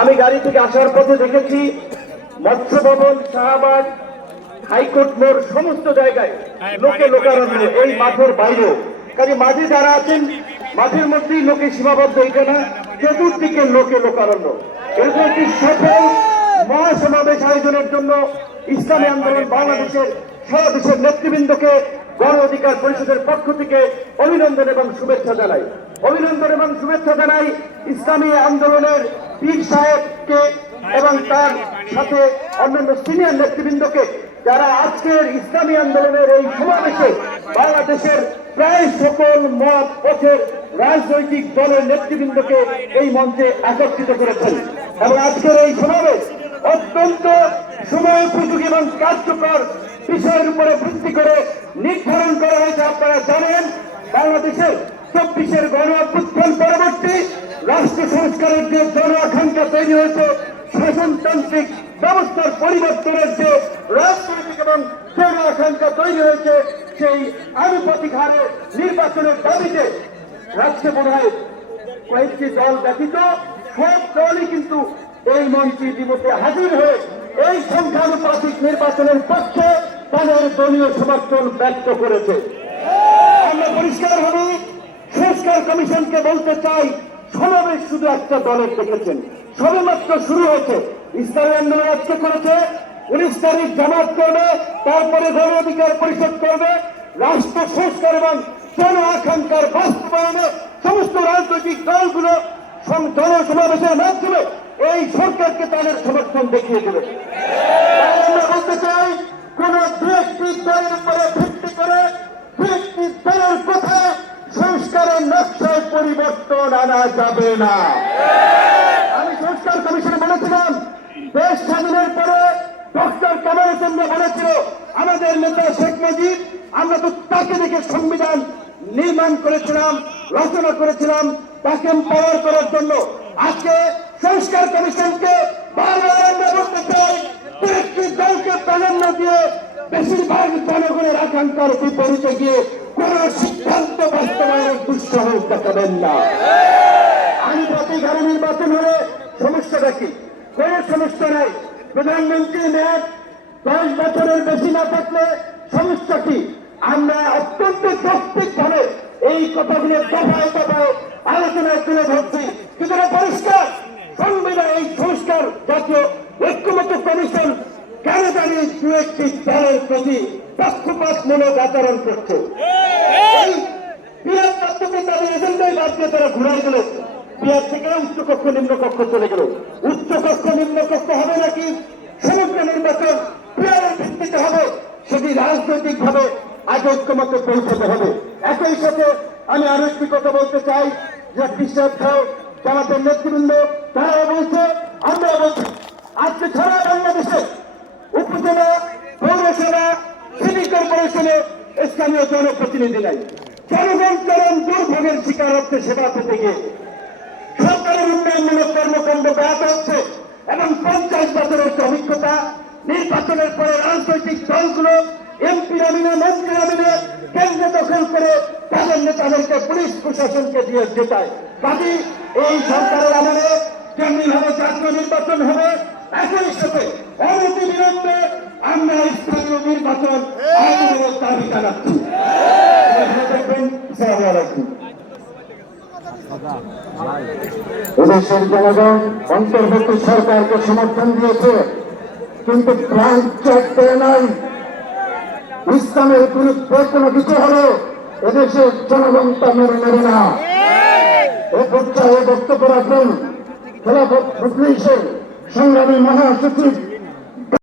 আমি গাড়ি থেকে আসার পথে দেখেছি মৎস্য ভবন, শাহবাগ, হাইকোর্ট মোড় সমস্ত জায়গায় লোকে লোকারণ্য, এই মাঠের বাইরেও। কাজে মাঝে যারা আছেন মাঠের মধ্যেই লোকে সীমাবদ্ধ, এটা না, চতুর্দিকে লোকে লোকারণ্য। এরকম একটি সফল মহাসমাবেশ আয়োজনের জন্য ইসলামী আন্দোলন বাংলাদেশের সারা দেশের নেতৃবৃন্দকে গণ অধিকার পরিষদের পক্ষ থেকে অভিনন্দন এবং শুভেচ্ছা জানাই। অভিনন্দন এবং শুভেচ্ছা জানাই ইসলামী আন্দোলনের পীর সাহেবকে এবং তার সাথে অন্যান্য সিনিয়র নেতৃবৃন্দকে, যারা আজকের ইসলামী আন্দোলনের এই সমাবেশে বাংলাদেশের প্রায় সকল মত পথের রাজনৈতিক দলের নেতৃবৃন্দকে এই মঞ্চে একত্রিত করেছেন। এবং আজকের এই সমাবেশ অত্যন্ত সময় উপযোগী এবং কার্যকর বিষয়ের উপরে ভিত্তি করে নির্ধারণ করা হয়েছে। আপনারা জানেন, বাংলাদেশের 24-এর গণ অভ্যুত্থান পরবর্তী রাষ্ট্র সংস্কারের যে জন আকাঙ্ক্ষা তৈরি হয়েছে, শাসনতান্ত্রিক ব্যবস্থার পরিবর্তনের যে রাজনৈতিক এবং জন আকাঙ্ক্ষা তৈরি হয়েছে, সেই আনুপাতিক হারে নির্বাচনের দাবিতে রাজ্যে বোধ হয় কয়েকটি দল ব্যতীত সব দলই কিন্তু এই মঞ্চে ইতিমধ্যে হাজির হয়ে এই সংখ্যানুপাতিক নির্বাচনের পক্ষে তাদের দলীয় সমর্থন ব্যক্ত করেছে। আমরা পরিষ্কারভাবে সংস্কার কমিশনকে বলতে চাই, সমাবেশ শুধু একটা দলের দেখেছেন, সবেমাত্র শুরু হয়েছে। ইসলামী আন্দোলন আজকে করেছে, 19 তারিখ জামাত করবে, তারপরে গণ অধিকার পরিষদ করবে। রাষ্ট্র সংস্কার এবং জন আকাঙ্ক্ষার বাস্তবায়নে সমস্ত রাজনৈতিক দলগুলো জনসমাবেশের মাধ্যমে এই সরকারকে তাদের সমর্থন দেখিয়ে দেবে। আমরা বলতে চাই, কোন দু একটি দলের উপরে ভিত্তি করে দু একটি দলের কথায় সংস্কারের নকশায় পরিবর্তন আনা যাবে না। আমি সংস্কার কমিশনে বলেছিলাম, দেশ স্বাধীনের পরে ডক্টর কামাল চন্দ্র বলেছিল, আমাদের নেতা শেখ মুজিব, আমরা তো তাকে দেখে সংবিধান নির্মাণ করেছিলাম, রচনা করেছিলাম, তাকে এম্পাওয়ার করার জন্য। আজকে সংস্কার কমিশনকে বারবার আমরা বলতে চাই, একটি দলকে প্রাধান্য দিয়ে বেশিরভাগ জনগণের আকাঙ্ক্ষার বিপরীতে গিয়ে কোন সিদ্ধান্ত বাস্তবায়নের দুঃসাহস দেখাবেন না। আনুপাতিক হারে নির্বাচন হলে সমস্যাটা কি? কোন সমস্যা নাই। প্রধানমন্ত্রী মেয়াদ 10 বছরের বেশি না থাকলে সমস্যা কি? আমরা অত্যন্ত যৌক্তিকভাবে এই কথাগুলো দফায় দফায় আলোচনায় তুলে ধরছি। সুতরাং পরিষ্কার, সংবিধান এই সংস্কার জাতীয় ঐক্যমত্য কমিশন কেন জানি দু একটি দলের প্রতি পক্ষপাতমূলক আচরণ করছে। এই বিরাট পদ্ধতি তাদের এজেন্ডাই বাদ দিয়ে তারা ঘুরাই গেল। বিহার থেকে উচ্চকক্ষ নিম্নকক্ষ চলে গেল। উচ্চকক্ষ নিম্নকক্ষ হবে নাকি সমগ্র নির্বাচন বিহারের ভিত্তিতে হবে, সেটি রাজনৈতিক ভাবে আজ ঐক্যমত্যে পৌঁছাতে হবে। একই সাথে আমি আরো একটি কথা বলতে চাই, যে বিশ্বাস খাও জামাতের নেতৃবৃন্দ তারাও বলছে, আমরা বলছি, আজকে সারা বাংলাদেশে উপজেলা, পৌরসভা, সিটি কর্পোরেশনে স্থানীয় জনপ্রতিনিধি নাই। জনগণ চরম দুর্ভোগের শিকার হচ্ছে সেবা পেতে গিয়ে। সরকারের উন্নয়নমূলক কর্মকাণ্ড ব্যাহত হচ্ছে এবং 50 বছরের অভিজ্ঞতা, নির্বাচনের পরে রাজনৈতিক দলগুলো এমপি মিলে, মন্ত্রীরা মিলে কেন্দ্র দখল করে তাদের নেতাদেরকে পুলিশ প্রশাসনকে দিয়ে জেতায়। কাজী এই সরকারের আমলে যেমনিভাবে জাতীয় নির্বাচন হবে, একই সাথে অনতি বিলম্বে আমরা স্থানীয় নির্বাচন আয়োজনের দাবি জানাচ্ছি। এদেশের জনগণ অন্তর্বর্তী সরকারকে সমর্থন দিয়েছে, কিন্তু প্রাণ চাইতে নাই। ইসলামের বিরুদ্ধে কোনো কিছু হলে এদেশের জনগণ তা মেনে নেবে না। এ পর্যায়ে বক্তব্য রাখবেন খেলাফত মজলিসের সংগ্রামী মহাসচিব